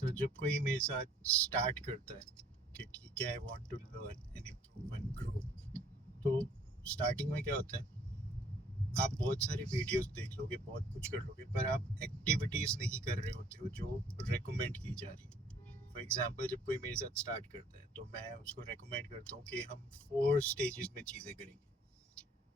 तो जब कोई मेरे साथ स्टार्ट करता है कि ठीक है, I want to learn and improve and grow, तो स्टार्टिंग में क्या होता है, आप बहुत सारी वीडियोस देख लोगे, बहुत कुछ कर लोगे, पर आप एक्टिविटीज नहीं कर रहे होते हो जो रिकमेंड की जा रही है। फॉर एग्जाम्पल, जब कोई मेरे साथ स्टार्ट करता है तो मैं उसको रेकमेंड करता हूँ कि हम 4 स्टेजेस में चीज़ें करेंगे।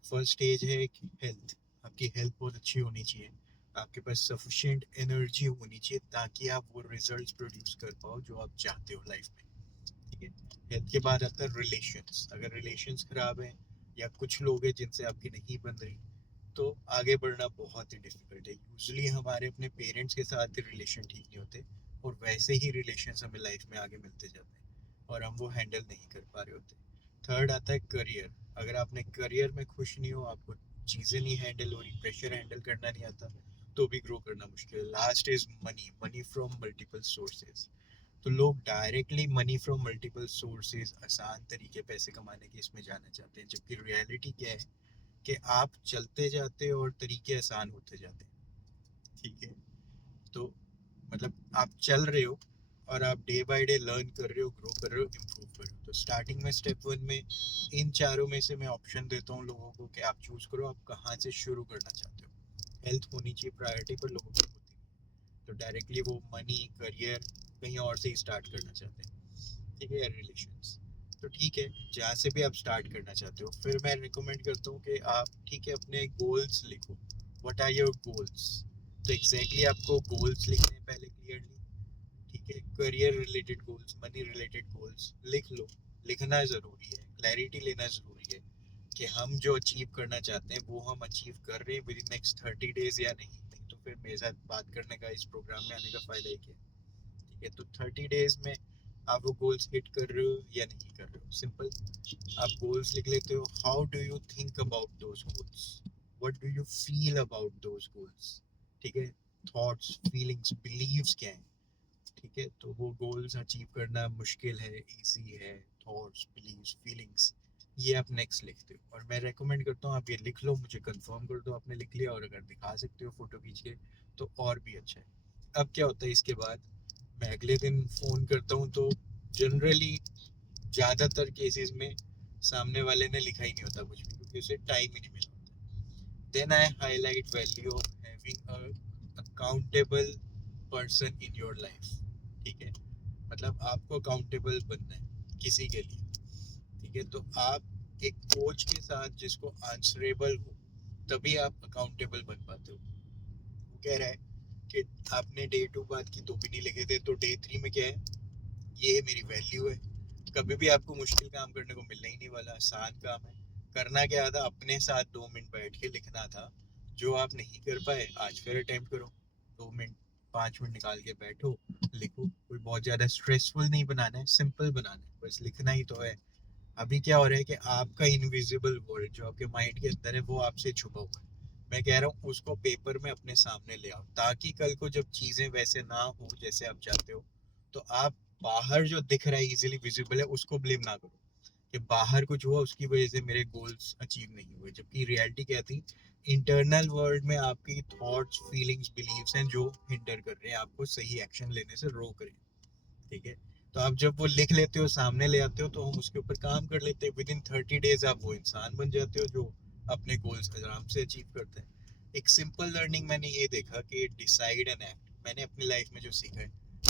फर्स्ट स्टेज है कि हेल्थ। आपकी हेल्थ बहुत अच्छी होनी चाहिए, आपके पास सफिशिएंट एनर्जी होनी चाहिए ताकि आप वो रिजल्ट्स प्रोड्यूस कर पाओ जो आप चाहते हो लाइफ में। ठीक है। हेल्थ के बाद आता है रिलेशंस। अगर रिलेशंस खराब है या कुछ लोग हैं जिनसे आपकी नहीं बन रही, तो आगे बढ़ना बहुत ही डिफिकल्ट है। यूजुअली हमारे अपने पेरेंट्स के साथ रिलेशन ठीक नहीं होते, और वैसे ही रिलेशन हमें लाइफ में आगे मिलते जाते हैं और हम वो हैंडल नहीं कर पा रहे होते। थर्ड आता है करियर। अगर आपने करियर में खुश नहीं हो, आपको चीज़ें नहीं हैंडल हो रही, प्रेशर हैंडल करना नहीं आता, तो भी ग्रो करना मुश्किल है। Last is money, money from multiple sources. तो लोग directly money from multiple sources, आसान तरीके पैसे कमाने के इसमें जाना चाहते हैं, जबकि रियलिटी क्या है कि आप चलते जाते हो और तरीके आसान होते जाते हैं। ठीक है। तो मतलब आप चल रहे हो और आप डे बाय डे लर्न कर रहे हो, ग्रो कर रहे हो, इम्प्रूव कर रहे हो। तो स्टार्टिंग में स्टेप 1 में इन चारों में से मैं ऑप्शन देता हूँ लोगों को कि आप चूज करो आप कहाँ से शुरू करना चाहते हो। हेल्थ होनी चाहिए प्रायोरिटी, पर लोगों की होती नहीं, तो डायरेक्टली वो मनी, करियर, कहीं और से ही स्टार्ट करना चाहते हैं। ठीक है, या रिलेशंस। तो ठीक है, जहाँ से भी आप स्टार्ट करना चाहते हो, फिर मैं रिकमेंड करता हूँ कि आप ठीक है अपने गोल्स लिखो। What are your goals? तो एग्जैक्टली आपको गोल्स लिखने हैं पहले क्लियरली। ठीक है, career related goals, money related goals लिख लो। लिखना ज़रूरी है, क्लैरिटी लेना ज़रूरी है कि हम जो अचीव करना चाहते हैं वो हम अचीव कर रहे हैं विद इन नेक्स्ट 30 डेज या नहीं। नहीं तो फिर मेरे साथ बात करने का, इस प्रोग्राम में आने का फ़ायदा ही क्या है। ठीक है, तो 30 डेज में आप वो गोल्स हिट कर रहे हो या नहीं कर रहे हो। सिंपल, आप गोल्स लिख लेते हो। How do you think about those goals? What do you feel about those goals? ठीक है, थॉट्स, फीलिंग्स, बिलीव्स क्या है। ठीक है, तो वो गोल्स अचीव करना मुश्किल है, इजी है? थॉट्स, बिलीव्स, फीलिंग्स, ये आप नेक्स्ट लिखते हो। और मैं रेकमेंड करता हूँ आप ये लिख लो, मुझे कंफर्म कर दो आपने लिख लिया, और अगर दिखा सकते हो फोटो खींच के तो और भी अच्छा है। अब क्या होता है इसके बाद, मैं अगले दिन फ़ोन करता हूँ तो जनरली ज़्यादातर केसेस में सामने वाले ने लिखा ही नहीं होता कुछ भी, क्योंकि उसे टाइम ही नहीं मिला होता। Then I highlight value of having a accountable person in your life. ठीक है, मतलब आपको अकाउंटेबल बनना है किसी के लिए। ठीक है, तो आप एक कोच के साथ जिसको आंसरेबल हो, तभी आप अकाउंटेबल बन पाते हो। वो कह रहा है कि आपने डे 2 बात की तो भी नहीं लिखे थे, तो डे 3 में क्या है, ये मेरी वैल्यू है। कभी भी आपको मुश्किल काम करने को मिलने ही नहीं वाला, आसान काम है। करना क्या था, अपने साथ 2 मिनट बैठ के लिखना था। जो आप नहीं कर पाए आज फिर अटेम्प्ट करो। 2 मिनट, 5 मिनट निकाल के बैठो, लिखो। कोई बहुत ज्यादा स्ट्रेसफुल नहीं बनाना है, सिंपल बनाना है, बस लिखना ही तो है। अभी क्या हो रहा है कि आपका इनविजिबल वर्ल्ड जो आपके माइंड के अंदर है वो आपसे छुपा हुआ है। मैं कह रहा हूँ उसको पेपर में अपने सामने ले आओ, ताकि कल को जब चीजें वैसे ना हो जैसे आप चाहते हो, तो आप बाहर जो दिख रहा है इजीली विजिबल है उसको ब्लेम ना करो कि बाहर कुछ हुआ उसकी वजह से मेरे गोल्स अचीव नहीं हुए, जबकि रियलिटी क्या थी, इंटरनल वर्ल्ड में आपकी थॉट्स, फीलिंग्स, बिलीव्स हैं जो हिंडर कर रहे हैं आपको सही एक्शन लेने से, रोक रहे हैं। ठीक है, तो आप जब वो लिख लेते हो, सामने ले आते हो, तो हम उसके ऊपर काम कर लेते हैं। विद इन 30 डेज आप वो इंसान बन जाते हो जो अपने गोल्स आराम से अचीव करते हैं। एक सिंपल लर्निंग मैंने ये देखा कि डिसाइड एंड एक्ट। मैंने अपनी लाइफ में जो सीखा है,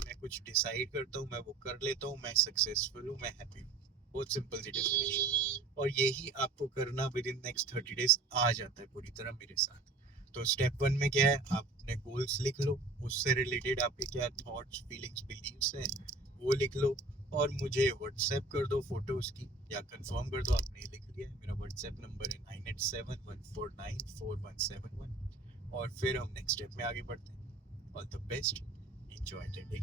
मैं कुछ डिसाइड करता हूँ, मैं वो कर लेता हूँ, मैं सक्सेसफुल हूँ, मैं हैप्पी हूँ। बहुत सिंपल सी डेफिनेशन, और यही आपको करना विद इन नेक्स्ट 30 डेज आ जाता है पूरी तरह मेरे साथ। तो स्टेप 1 में क्या है, आप अपने गोल्स लिख लो, उससे रिलेटेड आपके क्या थॉट्स, फीलिंग्स, बिलीव्स हैं वो लिख लो, और मुझे व्हाट्सएप कर दो फोटो उसकी, या कंफर्म कर दो आपने लिख लिया है। मेरा व्हाट्सएप नंबर है 9871494171। और फिर हम नेक्स्ट स्टेप में आगे बढ़ते हैं। All the best, enjoy the day.